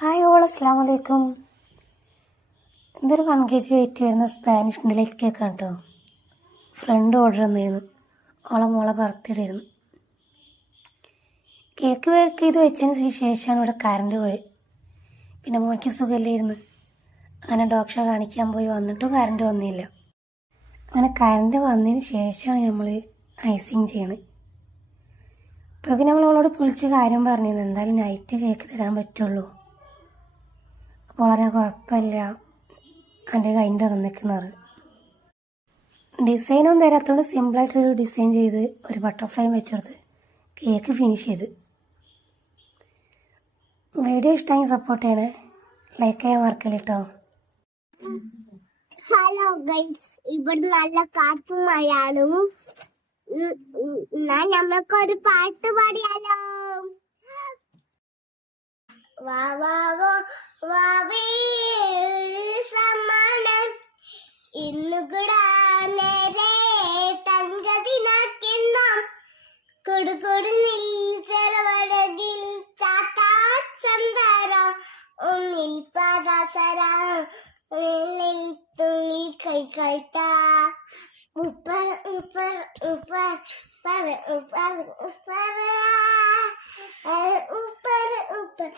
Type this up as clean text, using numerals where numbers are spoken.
Hi all, അസ്സാം വലൈക്കും. ഇതൊരു 1 kg വെയിറ്റ് വരുന്ന സ്പാനിഷ് ഡിലൈറ്റ് കേക്കാണ് കേട്ടോ. ഫ്രണ്ട് ഓർഡർ തന്നിരുന്നു. മോളെ ബർത്ത്ഡേ ആയിരുന്നു. കേക്ക് ബേക്ക് ചെയ്ത് വെച്ചതിന് ശേഷമാണ് ഇവിടെ കറണ്ട് പോയത്. പിന്നെ മോയ്ക്ക് സുഖമില്ലായിരുന്നു. അങ്ങനെ ഡോക്ടറെ കാണിക്കാൻ പോയി, വന്നിട്ടും കറണ്ട് വന്നില്ല. അങ്ങനെ കറണ്ട് വന്നതിന് ശേഷമാണ് നമ്മൾ ഐസിങ് ചെയ്യണത്. അപ്പോഴൊക്കെ നമ്മൾ അവളോട് വിളിച്ച് കാര്യം പറഞ്ഞിരുന്നു, എന്തായാലും നൈറ്റ് കേക്ക് തരാൻ പറ്റുള്ളൂ, വളരെ കുഴപ്പമില്ല, എൻ്റെ കയ്യിൻ്റെ തന്നിക്കുന്നത്. ഡിസൈനൊന്നും തരാത്തതുകൊണ്ട് സിമ്പിളായിട്ടൊരു ഡിസൈൻ ചെയ്ത് ഒരു ബട്ടർഫ്ലൈ വെച്ചെടുത്ത് കേക്ക് ഫിനിഷ് ചെയ്ത്. വീഡിയോ ഇഷ്ടമായി സപ്പോർട്ട് ചെയ്യണേ, ലൈക്ക് ചെയ്യാൻ മറക്കല്ലേ കേട്ടോ. ഹലോ ഗൈസ്, ഇവിടെ നല്ല കാറ്റും മഴയാണ്. നമ്മൾക്കൊരു പാട്ട് പാടിയാലോ? സമ്മാനം ഇന്നുകൂടാ നേരെ തങ്കതിനാക്കെന്നാം കൊടുകൊടു നീൽച്ചരവടകിൽ ചാത്താ ചന്ദര ഒന്നിൽ പാദാസര തുണി കൈകട്ട upper upper upper upper upper upper upper upper upper